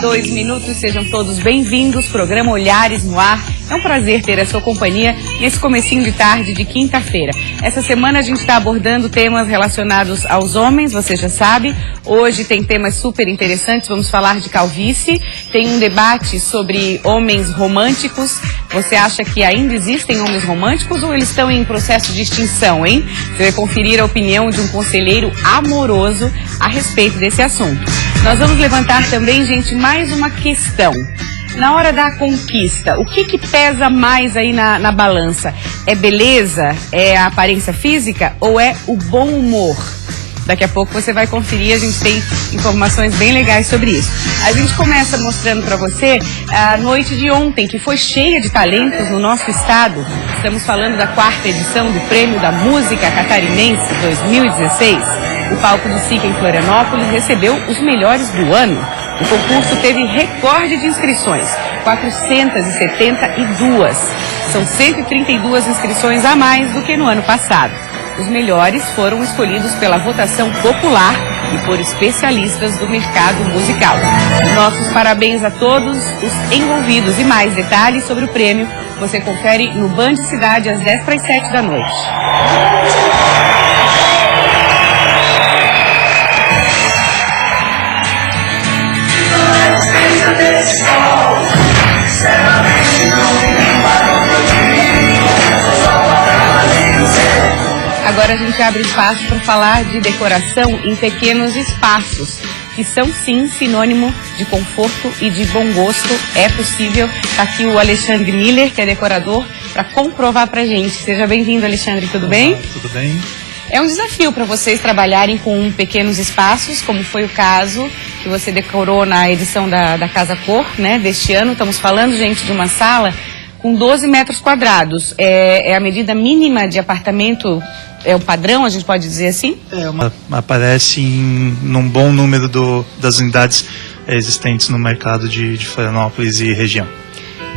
2 minutos, sejam todos bem-vindos, programa Olhares no Ar. É um prazer ter a sua companhia nesse comecinho de tarde de quinta-feira. Essa semana a gente está abordando temas relacionados aos homens, você já sabe. Hoje tem temas super interessantes, vamos falar de calvície, tem um debate sobre homens românticos. Você acha que ainda existem homens românticos ou eles estão em processo de extinção, hein? Você vai conferir a opinião de um conselheiro amoroso a respeito desse assunto. Nós vamos levantar também, gente, mais uma questão. Na hora da conquista, o que pesa mais aí na balança? É beleza? É a aparência física? Ou é o bom humor? Daqui a pouco você vai conferir, a gente tem informações bem legais sobre isso. A gente começa mostrando para você a noite de ontem, que foi cheia de talentos no nosso estado. Estamos falando da 4ª edição do Prêmio da Música Catarinense 2016. O palco do SIC em Florianópolis recebeu os melhores do ano. O concurso teve recorde de inscrições, 472. São 132 inscrições a mais do que no ano passado. Os melhores foram escolhidos pela votação popular e por especialistas do mercado musical. Nossos parabéns a todos os envolvidos e mais detalhes sobre o prêmio você confere no Band Cidade às 6:50 da noite. Agora a gente abre espaço para falar de decoração em pequenos espaços, que são sim sinônimo de conforto e de bom gosto. É possível. Está aqui o Alexandre Miller, que é decorador, para comprovar para a gente. Seja bem-vindo, Alexandre, tudo bem? Tudo bem. É um desafio para vocês trabalharem com pequenos espaços, como foi o caso que você decorou na edição da Casa Cor, né, deste ano. Estamos falando, gente, de uma sala com 12 metros quadrados. É a medida mínima de apartamento, é o padrão, a gente pode dizer assim? Aparece num bom número das unidades existentes no mercado de Florianópolis e região.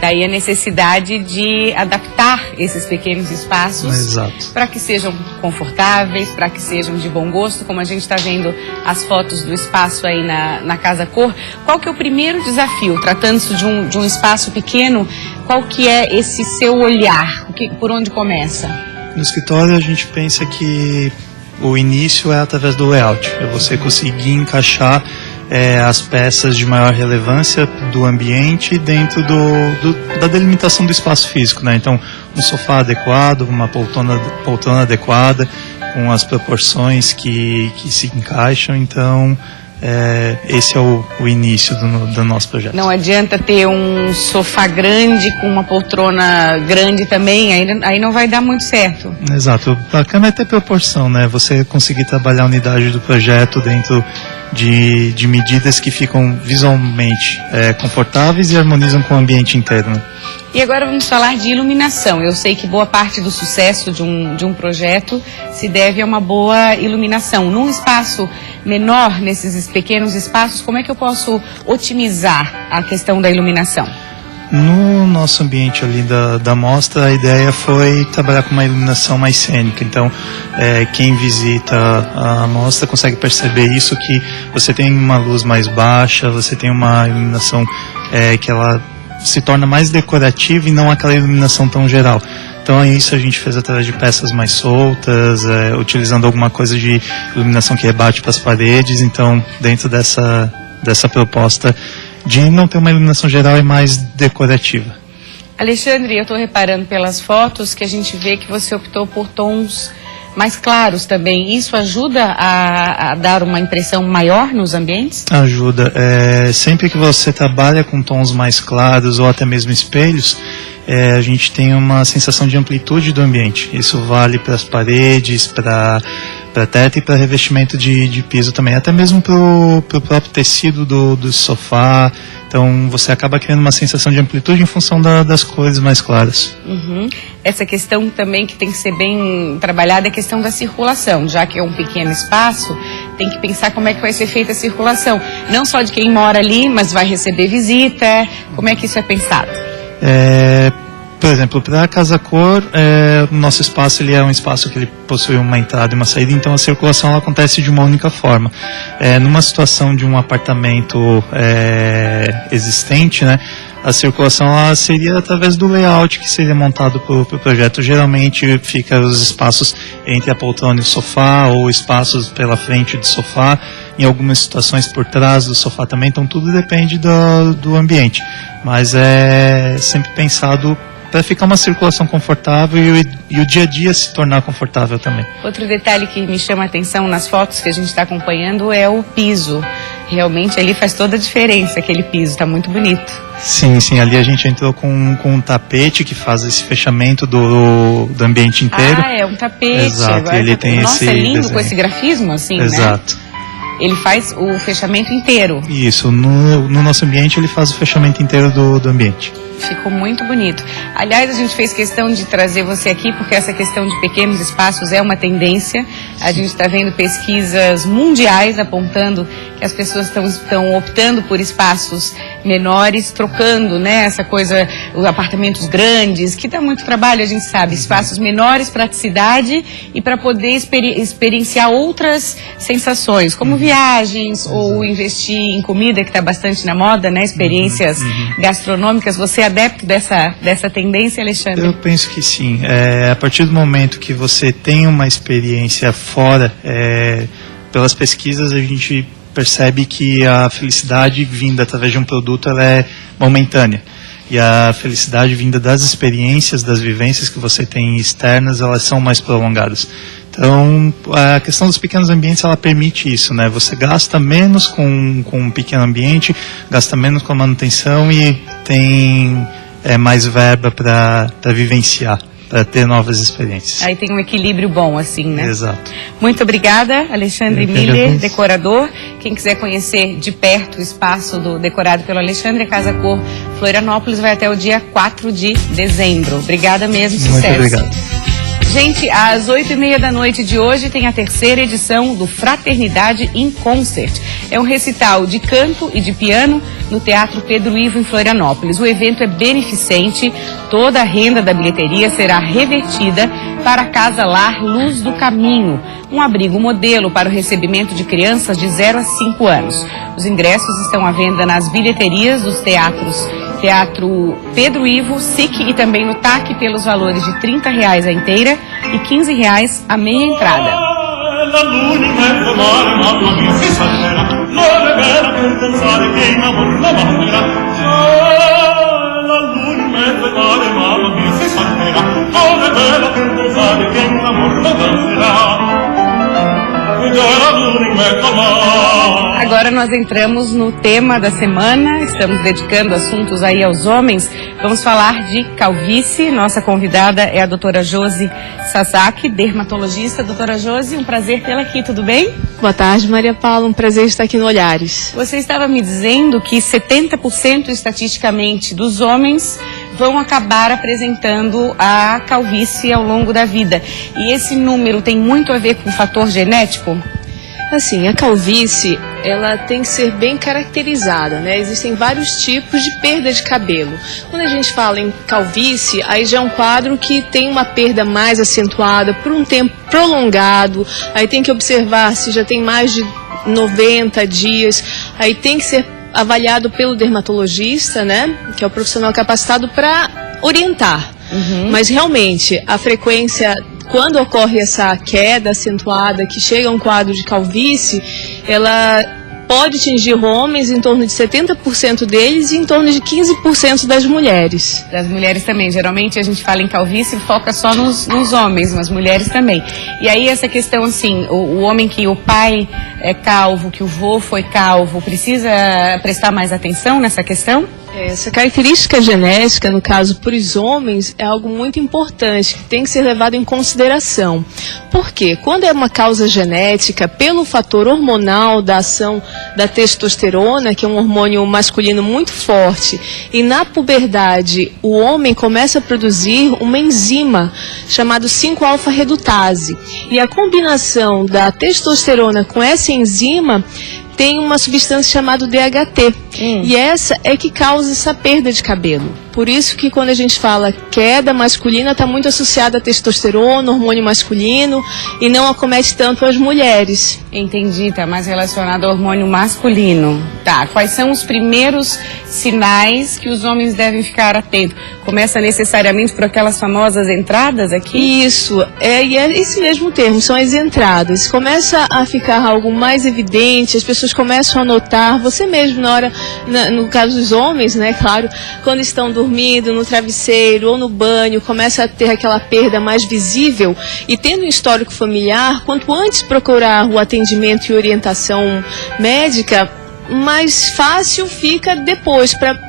Daí a necessidade de adaptar esses pequenos espaços para que sejam confortáveis, para que sejam de bom gosto, como a gente está vendo as fotos do espaço aí na Casa Cor. Qual que é o primeiro desafio? Tratando-se de um espaço pequeno, qual que é esse seu olhar? Por onde começa? No escritório a gente pensa que o início é através do layout, é você conseguir encaixar as peças de maior relevância do ambiente dentro da delimitação do espaço físico, né? Então, um sofá adequado, uma poltrona adequada, com as proporções que se encaixam. Então, esse é o início do nosso projeto. Não adianta ter um sofá grande com uma poltrona grande também, aí não vai dar muito certo. Exato. Bacana é ter proporção, né? Você conseguir trabalhar a unidade do projeto dentro de medidas que ficam visualmente confortáveis e harmonizam com o ambiente interno. E agora vamos falar de iluminação. Eu sei que boa parte do sucesso de um projeto se deve a uma boa iluminação. Num espaço menor, nesses pequenos espaços, como é que eu posso otimizar a questão da iluminação? No nosso ambiente ali da mostra, a ideia foi trabalhar com uma iluminação mais cênica. Então, quem visita a mostra consegue perceber isso, que você tem uma luz mais baixa, você tem uma iluminação que ela se torna mais decorativa e não aquela iluminação tão geral. Então isso a gente fez através de peças mais soltas, utilizando alguma coisa de iluminação que rebate para as paredes. Então, dentro dessa proposta de não ter uma iluminação geral, é mais decorativa. Alexandre, eu estou reparando pelas fotos que a gente vê que você optou por tons mais claros também. Isso ajuda a dar uma impressão maior nos ambientes? Ajuda. Sempre que você trabalha com tons mais claros ou até mesmo espelhos, a gente tem uma sensação de amplitude do ambiente. Isso vale para as paredes, para teto e para revestimento de piso também, até mesmo para o próprio tecido do sofá. Então você acaba criando uma sensação de amplitude em função das cores mais claras. Uhum. Essa questão também que tem que ser bem trabalhada é a questão da circulação. Já que é um pequeno espaço, tem que pensar como é que vai ser feita a circulação. Não só de quem mora ali, mas vai receber visita. Como é que isso é pensado? Por exemplo, para a Casa Cor, o nosso espaço ele é um espaço que ele possui uma entrada e uma saída, então a circulação ela acontece de uma única forma. Numa situação de um apartamento existente, né, a circulação ela seria através do layout que seria montado para o projeto. Geralmente fica os espaços entre a poltrona e o sofá, ou espaços pela frente do sofá, em algumas situações por trás do sofá também, então tudo depende do ambiente. Mas é sempre pensado para ficar uma circulação confortável e o dia a dia se tornar confortável também. Outro detalhe que me chama a atenção nas fotos que a gente está acompanhando é o piso. Realmente ali faz toda a diferença, aquele piso, está muito bonito. Sim, ali a gente entrou com um tapete que faz esse fechamento do ambiente inteiro. É um tapete. Exato, agora ele tem Nossa, esse é lindo desenho. Com esse grafismo assim, Exato. Né? Ele faz o fechamento inteiro. Isso, no nosso ambiente ele faz o fechamento inteiro do ambiente. Ficou muito bonito. Aliás, a gente fez questão de trazer você aqui porque essa questão de pequenos espaços é uma tendência. A gente está vendo pesquisas mundiais apontando que as pessoas estão optando por espaços menores, trocando, né, essa coisa, os apartamentos grandes, que dá muito trabalho, a gente sabe, espaços menores, praticidade e para poder experienciar outras sensações, como viagens ou investir em comida, que está bastante na moda, né, experiências gastronômicas. Você é adepto dessa tendência, Alexandre? Eu penso que sim. A partir do momento que você tem uma experiência fora, pelas pesquisas a gente percebe que a felicidade vinda através de um produto ela é momentânea. E a felicidade vinda das experiências, das vivências que você tem externas, elas são mais prolongadas. Então, a questão dos pequenos ambientes, ela permite isso, né? Você gasta menos com um pequeno ambiente, gasta menos com a manutenção e tem mais verba para vivenciar, para ter novas experiências. Aí tem um equilíbrio bom, assim, né? Exato. Muito obrigada, Alexandre Miller, decorador. Quem quiser conhecer de perto o espaço decorado pelo Alexandre, a Casa Cor Florianópolis, vai até o dia 4 de dezembro. Obrigada mesmo, sucesso. Muito obrigado. Gente, às 8h30 da noite de hoje tem a terceira edição do Fraternidade in Concert. É um recital de canto e de piano no Teatro Pedro Ivo, em Florianópolis. O evento é beneficente, toda a renda da bilheteria será revertida para a Casa Lar Luz do Caminho, um abrigo modelo para o recebimento de crianças de 0 a 5 anos. Os ingressos estão à venda nas bilheterias dos teatros Teatro Pedro Ivo, SIC e também no TAC pelos valores de R$30 a inteira e R$15 a meia entrada. Agora nós entramos no tema da semana, estamos dedicando assuntos aí aos homens. Vamos falar de calvície. Nossa convidada é a doutora Josi Sasaki, dermatologista. Doutora Josi, um prazer tê-la aqui, tudo bem? Boa tarde, Maria Paula, um prazer estar aqui no Olhares. Você estava me dizendo que 70% estatisticamente dos homens vão acabar apresentando a calvície ao longo da vida. E esse número tem muito a ver com o fator genético? Assim, a calvície, ela tem que ser bem caracterizada, né? Existem vários tipos de perda de cabelo. Quando a gente fala em calvície, aí já é um quadro que tem uma perda mais acentuada por um tempo prolongado. Aí tem que observar se já tem mais de 90 dias. Aí tem que ser avaliado pelo dermatologista, né? Que é o profissional capacitado para orientar. Mas realmente, a frequência, quando ocorre essa queda acentuada que chega a um quadro de calvície, ela pode atingir homens em torno de 70% deles e em torno de 15% das mulheres. Das mulheres também. Geralmente a gente fala em calvície e foca só nos homens, mas mulheres também. E aí essa questão assim, o homem que o pai é calvo, que o vô foi calvo, precisa prestar mais atenção nessa questão? Essa característica genética, no caso para os homens, é algo muito importante, que tem que ser levado em consideração. Por quê? Quando é uma causa genética, pelo fator hormonal da ação da testosterona, que é um hormônio masculino muito forte, e na puberdade o homem começa a produzir uma enzima chamada 5-alfa-redutase. E a combinação da testosterona com essa enzima tem uma substância chamada DHT. E essa é que causa essa perda de cabelo. Por isso que quando a gente fala queda masculina, está muito associada a testosterona, hormônio masculino, e não acomete tanto as mulheres. Entendi, tá mais relacionado ao hormônio masculino. Tá, quais são os primeiros sinais que os homens devem ficar atentos? Começa necessariamente por aquelas famosas entradas aqui? Isso, e é esse mesmo termo, são as entradas. Começa a ficar algo mais evidente, as pessoas começam a notar, você mesmo no caso dos homens, né, claro, quando estão dormindo no travesseiro ou no banho, começa a ter aquela perda mais visível, e tendo um histórico familiar, quanto antes procurar o atendimento e orientação médica, mais fácil fica depois para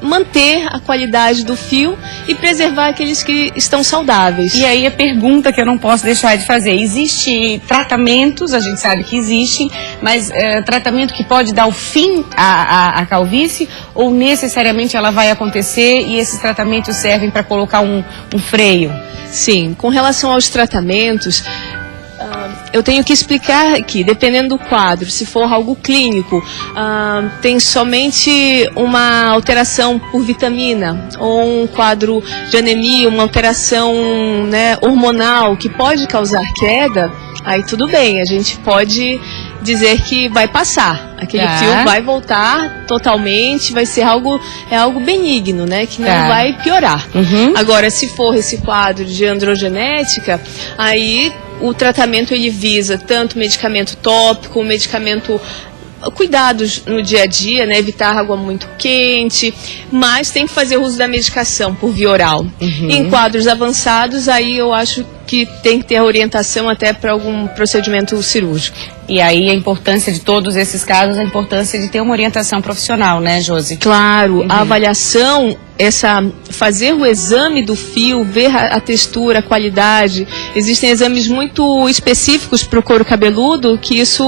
manter a qualidade do fio e preservar aqueles que estão saudáveis. E aí a pergunta que eu não posso deixar de fazer: existe tratamentos, a gente sabe que existem, mas tratamento que pode dar o fim à calvície, ou necessariamente ela vai acontecer e esses tratamentos servem para colocar um freio? Sim, com relação aos tratamentos, eu tenho que explicar aqui, dependendo do quadro, se for algo clínico, tem somente uma alteração por vitamina, ou um quadro de anemia, uma alteração, né, hormonal que pode causar queda, aí tudo bem, a gente pode dizer que vai passar, aquele fio vai voltar totalmente, vai ser algo benigno, né, que não vai piorar. Agora, se for esse quadro de androgenética, aí o tratamento ele visa tanto medicamento tópico, medicamento, cuidados no dia a dia, né, evitar água muito quente, mas tem que fazer uso da medicação por via oral. Em quadros avançados, aí eu acho que tem que ter a orientação até para algum procedimento cirúrgico. E aí a importância de todos esses casos, a importância de ter uma orientação profissional, né, Josi? Claro, a avaliação, fazer o exame do fio, ver a textura, a qualidade. Existem exames muito específicos para o couro cabeludo, que isso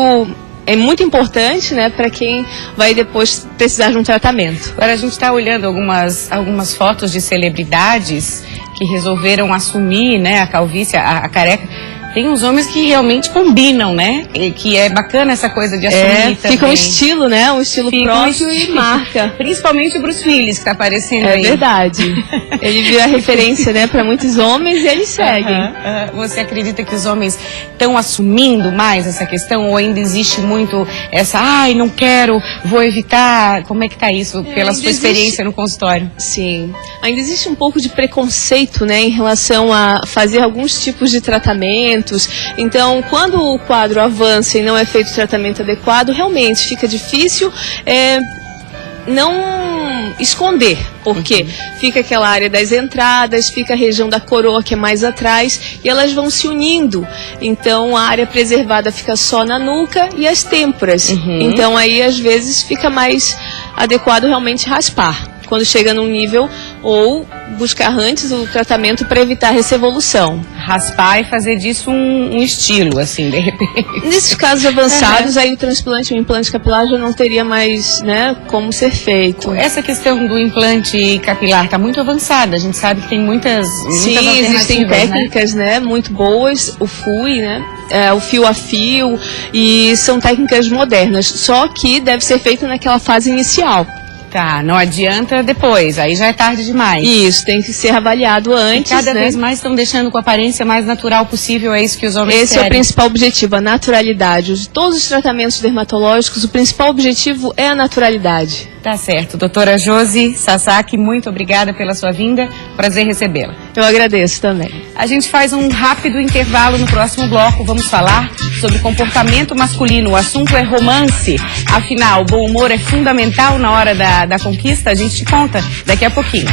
é muito importante, né, para quem vai depois precisar de um tratamento. Agora a gente está olhando algumas fotos de celebridades que resolveram assumir, né, a calvície, a careca. Tem uns homens que realmente combinam, né? E que é bacana essa coisa de assumir também. Fica um estilo, né? Um estilo próprio e marca. Principalmente o Bruce Willis, que está aparecendo aí. É verdade. Ele vira referência, né, para muitos homens, e eles seguem. Você acredita que os homens estão assumindo mais essa questão? Ou ainda existe muito essa, não quero, vou evitar? Como é que está isso, pela sua experiência no consultório? Sim. Ainda existe um pouco de preconceito, né, em relação a fazer alguns tipos de tratamento. Então, quando o quadro avança e não é feito o tratamento adequado, realmente fica difícil não esconder, porque fica aquela área das entradas, fica a região da coroa que é mais atrás, e elas vão se unindo. Então, a área preservada fica só na nuca e as têmporas. Então, aí, às vezes, fica mais adequado realmente raspar, quando chega num nível, ou buscar antes o tratamento para evitar essa evolução. Raspar e fazer disso um estilo, assim, de repente. Nesses casos avançados, aí o transplante, o implante capilar já não teria mais, né, como ser feito. Essa questão do implante capilar está muito avançada, a gente sabe que tem muitas Sim, existem técnicas, né, muito boas, o FUI, né, o fio a fio, e são técnicas modernas, só que deve ser feito naquela fase inicial. Tá, não adianta depois, aí já é tarde demais. Isso, tem que ser avaliado antes, e cada vez mais estão deixando com a aparência mais natural possível, é isso que os homens querem. Esse é o principal objetivo, a naturalidade. De todos os tratamentos dermatológicos, o principal objetivo é a naturalidade. Tá certo. Doutora Josi Sasaki, muito obrigada pela sua vinda. Prazer recebê-la. Eu agradeço também. A gente faz um rápido intervalo no próximo bloco. Vamos falar sobre comportamento masculino. O assunto é romance. Afinal, bom humor é fundamental na hora da conquista. A gente te conta daqui a pouquinho.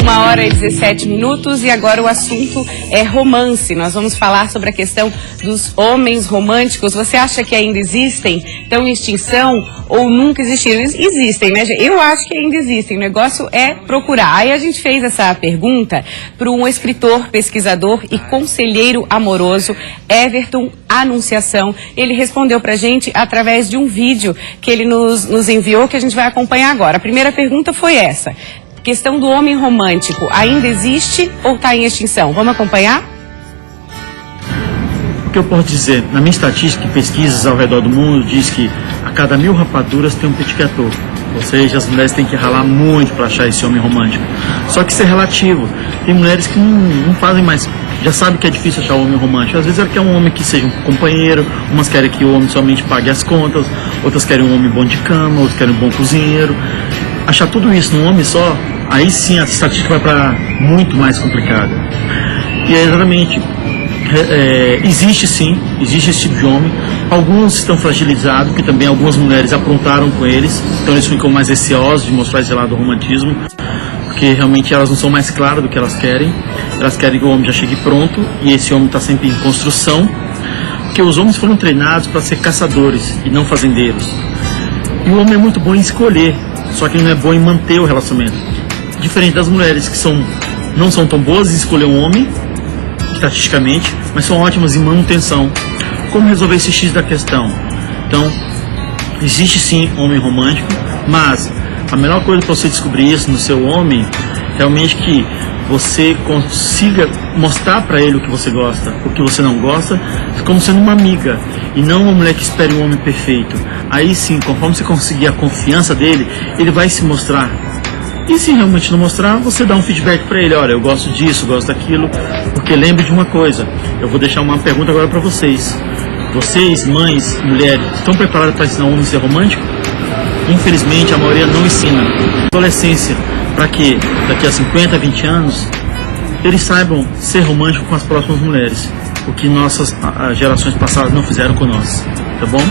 1h17 e agora o assunto é romance. Nós vamos falar sobre a questão dos homens românticos. Você acha que ainda existem? Estão em extinção ou nunca existiram? Existem, né? Eu acho que ainda existem. O negócio é procurar. Aí a gente fez essa pergunta para um escritor, pesquisador e conselheiro amoroso, Everton Anunciação. Ele respondeu pra gente através de um vídeo que ele nos enviou, que a gente vai acompanhar agora. A primeira pergunta foi essa. Questão do homem romântico, ainda existe ou está em extinção? Vamos acompanhar? Porque eu posso dizer, na minha estatística, pesquisas ao redor do mundo, diz que a cada 1000 rapaduras tem um petit gâteau. Ou seja, as mulheres têm que ralar muito para achar esse homem romântico. Só que isso é relativo. Tem mulheres que não fazem mais, já sabem que é difícil achar um homem romântico. Às vezes ela quer um homem que seja um companheiro, umas querem que o homem somente pague as contas, outras querem um homem bom de cama, outras querem um bom cozinheiro. Achar tudo isso num homem só, aí sim a estatística vai para muito mais complicada. E é exatamente, existe sim, existe esse tipo de homem. Alguns estão fragilizados, porque também algumas mulheres aprontaram com eles, então eles ficam mais receosos de mostrar esse lado do romantismo, porque realmente elas não são mais claras do que elas querem que o homem já chegue pronto, e esse homem está sempre em construção, porque os homens foram treinados para ser caçadores e não fazendeiros. E o homem é muito bom em escolher, só que ele não é bom em manter o relacionamento. Diferente das mulheres que não são tão boas em escolher um homem, estatisticamente, mas são ótimas em manutenção. Como resolver esse X da questão? Então, existe sim homem romântico, mas a melhor coisa para você descobrir isso no seu homem, realmente que você consiga mostrar para ele o que você gosta, o que você não gosta, como sendo uma amiga, e não uma mulher que espere um homem perfeito. Aí sim, conforme você conseguir a confiança dele, ele vai se mostrar. E se realmente não mostrar, você dá um feedback para ele, olha, eu gosto disso, gosto daquilo, porque lembre de uma coisa, eu vou deixar uma pergunta agora para vocês. Vocês, mães, mulheres, estão preparadas para ensinar um homem a ser romântico? Infelizmente, a maioria não ensina. Adolescência, para que daqui a 50, 20 anos, eles saibam ser românticos com as próximas mulheres, o que nossas gerações passadas não fizeram com nós, tá bom?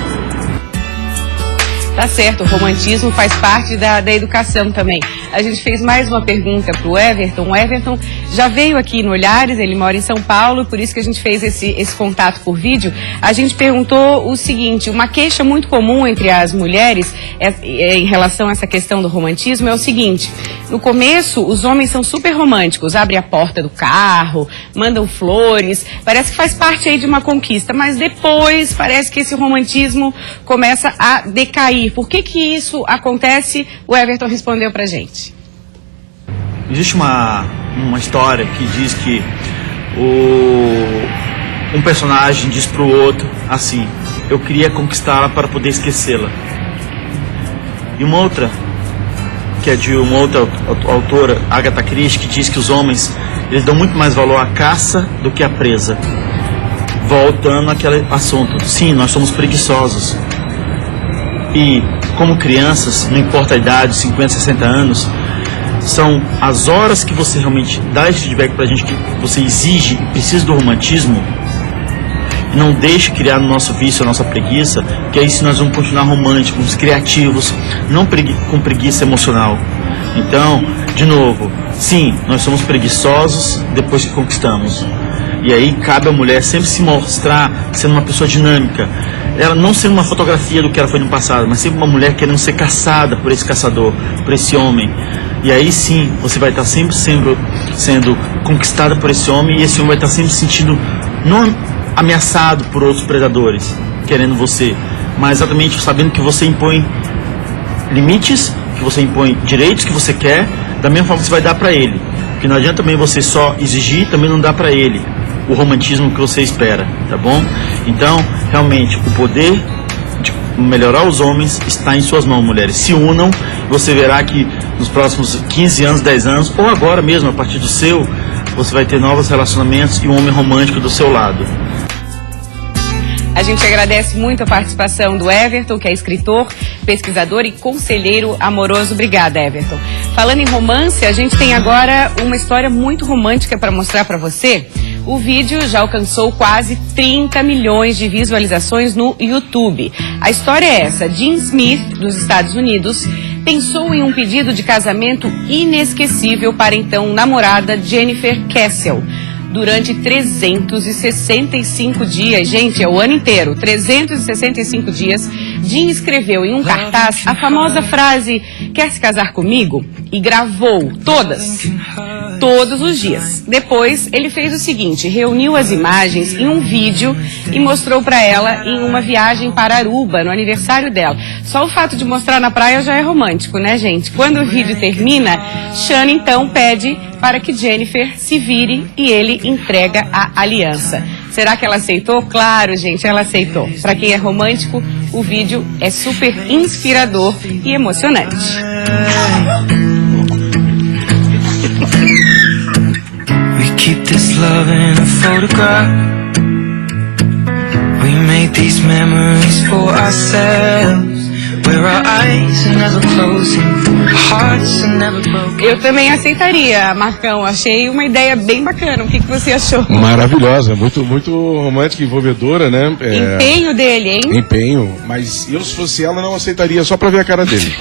Tá certo, o romantismo faz parte da educação também. A gente fez mais uma pergunta para o Everton. O Everton já veio aqui no Olhares, ele mora em São Paulo, por isso que a gente fez esse contato por vídeo. A gente perguntou o seguinte, uma queixa muito comum entre as mulheres em relação a essa questão do romantismo é o seguinte, no começo os homens são super românticos, abrem a porta do carro, mandam flores, parece que faz parte aí de uma conquista, mas depois parece que esse romantismo começa a decair. Por que isso acontece? O Everton respondeu pra gente. Existe uma história que diz que um personagem diz pro outro assim, eu queria conquistá-la para poder esquecê-la. E uma outra, que é de uma outra autora, Agatha Christie, que diz que os homens eles dão muito mais valor à caça do que à presa. Voltando àquele assunto, sim, nós somos preguiçosos. E, como crianças, não importa a idade, 50, 60 anos, são as horas que você realmente dá esse feedback pra gente, que você exige e precisa do romantismo, e não deixe criar no nosso vício, a nossa preguiça, que aí sim nós vamos continuar românticos, criativos, não com preguiça emocional. Então, de novo, sim, nós somos preguiçosos depois que conquistamos. E aí cabe à mulher sempre se mostrar sendo uma pessoa dinâmica. Ela não sendo uma fotografia do que ela foi no passado, mas sempre uma mulher querendo ser caçada por esse caçador, por esse homem. E aí sim, você vai estar sempre sendo conquistada por esse homem, e esse homem vai estar sempre se sentindo não ameaçado por outros predadores, querendo você, mas exatamente sabendo que você impõe limites, que você impõe direitos que você quer, da mesma forma que você vai dar para ele. Porque não adianta também você só exigir, também não dá para ele o romantismo que você espera, tá bom? Então, realmente, o poder de melhorar os homens está em suas mãos, mulheres. Se unam, você verá que nos próximos 15 anos, 10 anos, ou agora mesmo, a partir do seu, você vai ter novos relacionamentos e um homem romântico do seu lado. A gente agradece muito a participação do Everton, que é escritor, pesquisador e conselheiro amoroso. Obrigada, Everton. Falando em romance, a gente tem agora uma história muito romântica para mostrar para você. O vídeo já alcançou quase 30 milhões de visualizações no YouTube. A história é essa. Jim Smith, dos Estados Unidos, pensou em um pedido de casamento inesquecível para então namorada Jennifer Kessel. Durante 365 dias, gente, é o ano inteiro, 365 dias, Jim escreveu em um cartaz a famosa frase, quer se casar comigo? E gravou todos os dias. Depois, ele fez o seguinte, reuniu as imagens em um vídeo e mostrou para ela em uma viagem para Aruba, no aniversário dela. Só o fato de mostrar na praia já é romântico, né, gente? Quando o vídeo termina, Shana então pede para que Jennifer se vire e ele entrega a aliança. Será que ela aceitou? Claro, gente, ela aceitou. Para quem é romântico, o vídeo é super inspirador e emocionante. We keep this love in a photograph. We make these memories for ourselves. Where our eyes are never closing, hearts are never broken. Eu também aceitaria, Marcão. Achei uma ideia bem bacana. O que você achou? Maravilhosa, muito romântica e envolvedora, né? Empenho dele, hein? Empenho, mas eu, se fosse ela, não aceitaria só pra ver a cara dele.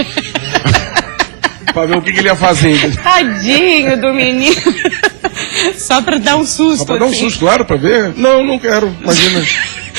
Pra ver o que ele ia fazer. Tadinho do menino. Só pra dar um susto. Só pra dar um susto, claro, pra ver. Não quero, imagina.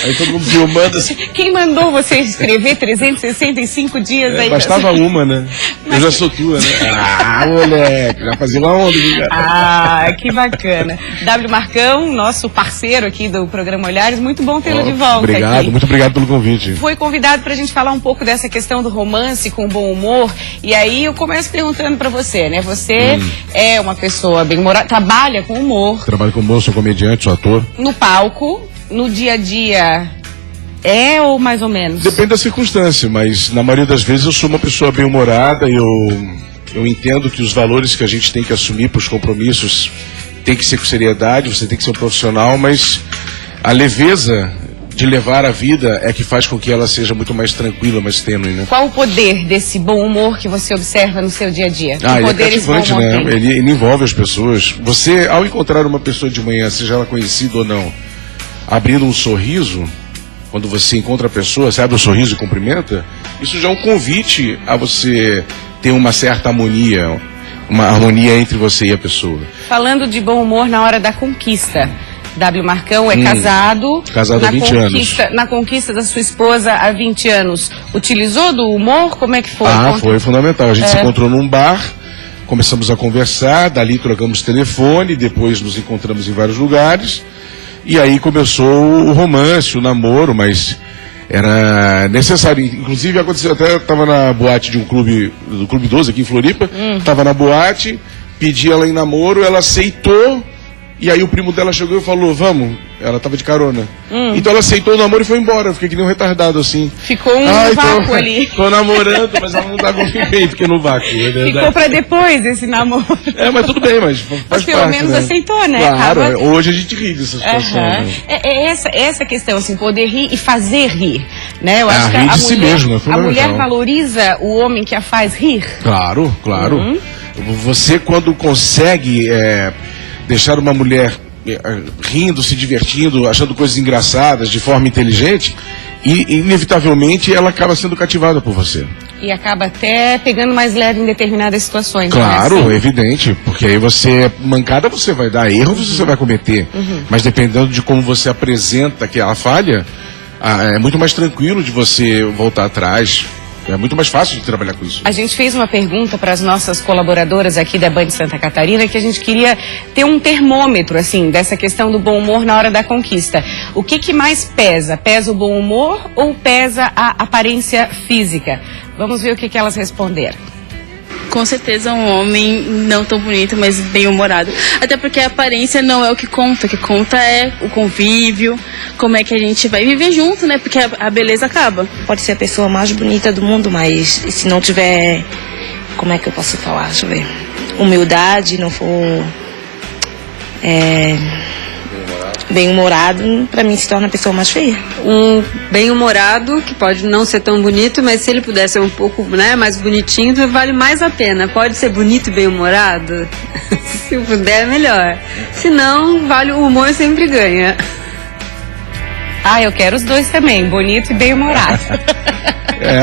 Aí todo mundo filmando assim. Quem mandou você escrever 365 dias aí? Bastava uma, né? Eu já sou tua, né? Ah, moleque, já fazia uma onda. Ah, que bacana. W Marcão, nosso parceiro aqui do programa Olhares, muito bom tê-lo de volta. Obrigado, aqui. Muito obrigado pelo convite. Foi convidado pra gente falar um pouco dessa questão do romance com bom humor. E aí eu começo perguntando pra você, né? Você é uma pessoa bem-humorada, trabalha com humor. Trabalho com humor, sou comediante, sou ator. No palco. No dia a dia, é ou mais ou menos? Depende da circunstância, mas na maioria das vezes eu sou uma pessoa bem-humorada, eu entendo que os valores que a gente tem que assumir para os compromissos tem que ser com seriedade, você tem que ser um profissional, mas a leveza de levar a vida é que faz com que ela seja muito mais tranquila, mais tênue, né? Qual o poder desse bom humor que você observa no seu dia a dia? Ele é cativante, né? Ele envolve as pessoas. Você, ao encontrar uma pessoa de manhã, seja ela conhecida ou não, abrindo um sorriso, quando você encontra a pessoa, você abre um sorriso e cumprimenta, isso já é um convite a você ter uma certa harmonia, uma harmonia entre você e a pessoa. Falando de bom humor na hora da conquista, W Marcão é casado há 20 anos. Na conquista da sua esposa há 20 anos, utilizou do humor? Como é que foi? Foi fundamental. A gente se encontrou num bar, começamos a conversar, dali trocamos telefone, depois nos encontramos em vários lugares. E aí começou o romance, o namoro, mas era necessário. Inclusive aconteceu, até estava na boate de um clube, do Clube 12 aqui em Floripa, estava na boate, pedi ela em namoro, ela aceitou, e aí o primo dela chegou e falou, vamos, ela estava de carona. Então ela aceitou o namoro e foi embora, eu fiquei que nem um retardado assim. Ficou vácuo ali. Tô namorando, mas ela não tá com ninguém, fiquei no vácuo. Ficou pra depois esse namoro. Mas tudo bem, mas faz mas pelo parte, menos né? aceitou, né? Claro, hoje a gente ri dessa situação. Né? Essa questão, assim, poder rir e fazer rir, né? Eu acho que rir de si mesmo, é a mulher valoriza o homem que a faz rir. Claro. Você quando consegue deixar uma mulher rindo, se divertindo, achando coisas engraçadas de forma inteligente, e inevitavelmente ela acaba sendo cativada por você. E acaba até pegando mais leve em determinadas situações. Claro, né? evidente, porque aí mancada você vai dar, erro você vai cometer, mas dependendo de como você apresenta que a falha, é muito mais tranquilo de você voltar atrás. É muito mais fácil de trabalhar com isso. A gente fez uma pergunta para as nossas colaboradoras aqui da Band Santa Catarina, que a gente queria ter um termômetro, assim, dessa questão do bom humor na hora da conquista. O que mais pesa? Pesa o bom humor ou pesa a aparência física? Vamos ver o que elas responderam. Com certeza um homem não tão bonito, mas bem-humorado. Até porque a aparência não é o que conta é o convívio, como é que a gente vai viver junto, né? Porque a beleza acaba. Pode ser a pessoa mais bonita do mundo, mas se não tiver, como é que eu posso falar? Deixa eu ver. Humildade, não for bem-humorado, pra mim se torna a pessoa mais feia. Um bem-humorado, que pode não ser tão bonito, mas se ele puder ser um pouco, né, mais bonitinho, vale mais a pena. Pode ser bonito e bem-humorado? Se puder, melhor. Se não, o humor sempre ganha. Eu quero os dois também, bonito e bem-humorado.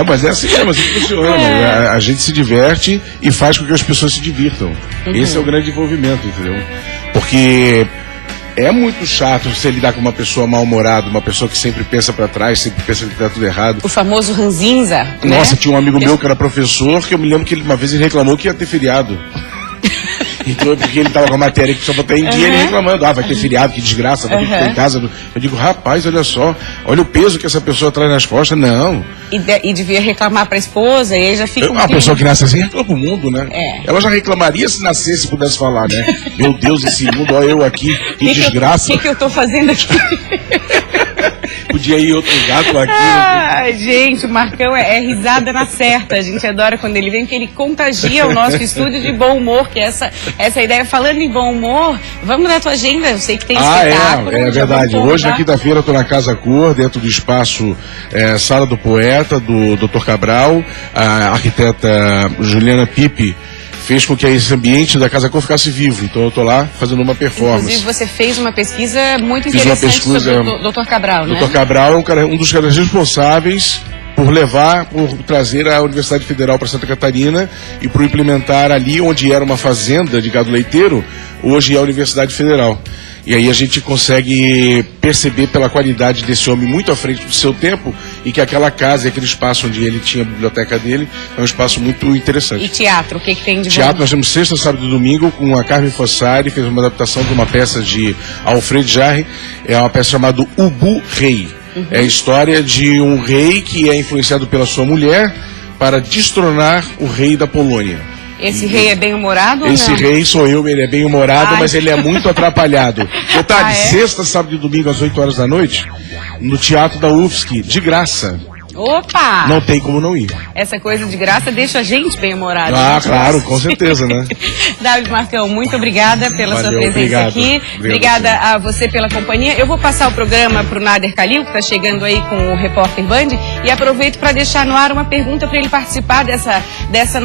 Mas é assim mesmo, assim que funciona. A gente se diverte e faz com que as pessoas se divirtam. Esse é o grande envolvimento, entendeu? Porque é muito chato você lidar com uma pessoa mal-humorada, uma pessoa que sempre pensa pra trás, sempre pensa que tá tudo errado. O famoso ranzinza. Nossa, tinha um amigo meu que era professor, que eu me lembro que uma vez ele reclamou que ia ter feriado. Então, porque ele tava com a matéria que só botar em dia, ele reclamando, vai ter feriado, que desgraça, vai ter que ficar em casa. Eu digo, rapaz, olha só, olha o peso que essa pessoa traz nas costas. Não. E devia reclamar pra esposa, e aí já fica A pessoa que nasce assim reclama pro mundo, né? É. Ela já reclamaria se nascesse e pudesse falar, né? Meu Deus, esse mundo, olha eu aqui, que desgraça. O que eu tô fazendo aqui? Podia ir outro gato aqui. Ai, gente, o Marcão é risada na certa. A gente adora quando ele vem, porque ele contagia o nosso estúdio de bom humor, que é essa ideia. Falando em bom humor, vamos na tua agenda, eu sei que tem espetáculo. É verdade. Hoje, na quinta-feira, eu estou na Casa Cor, dentro do espaço Sala do Poeta, do Dr. Cabral. A arquiteta Juliana Pipe fez com que esse ambiente da Casa Cor ficasse vivo. Então eu estou lá fazendo uma performance. Inclusive, você fez uma pesquisa muito Fiz uma interessante pesquisa, sobre o Dr. Cabral, né? Dr. Cabral é um dos caras responsáveis por trazer a Universidade Federal para Santa Catarina e por implementar ali onde era uma fazenda de gado leiteiro, hoje é a Universidade Federal. E aí a gente consegue perceber pela qualidade desse homem muito à frente do seu tempo e que aquela casa e aquele espaço onde ele tinha a biblioteca dele é um espaço muito interessante. E teatro, o que tem de Teatro, bom? nós temos sexta, sábado e domingo com a Carmen Fossari, fez uma adaptação de uma peça de Alfred Jarre, é uma peça chamada Ubu Rei. É a história de um rei que é influenciado pela sua mulher para destronar o rei da Polônia. Esse rei é bem-humorado ou não? Esse rei sou eu, ele é bem-humorado, mas ele é muito atrapalhado. Detalhe, sexta, sábado e domingo às 8 horas da noite, no Teatro da UFSC, de graça. Opa! Não tem como não ir. Essa coisa de graça deixa a gente bem-humorado. Ah, claro, com certeza, né? David Marcão, muito obrigada pela sua presença aqui. Obrigada a você pela companhia. Eu vou passar o programa para o Nader Khalil, que está chegando aí com o Repórter Band, e aproveito para deixar no ar uma pergunta para ele participar dessa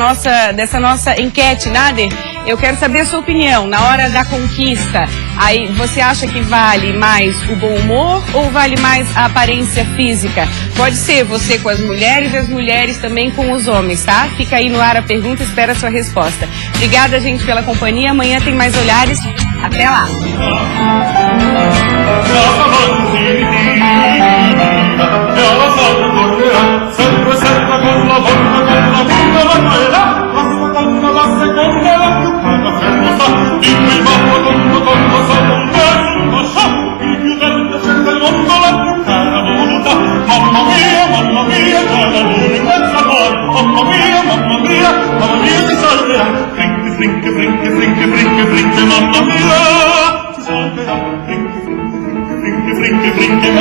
nossa enquete. Nader, eu quero saber a sua opinião. Na hora da conquista, aí você acha que vale mais o bom humor ou vale mais a aparência física? Pode ser você com as mulheres e as mulheres também com os homens, tá? Fica aí no ar a pergunta, espera a sua resposta. Obrigada, gente, pela companhia. Amanhã tem mais Olhares. Até lá!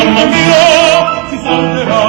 Mamma mia, si salverà,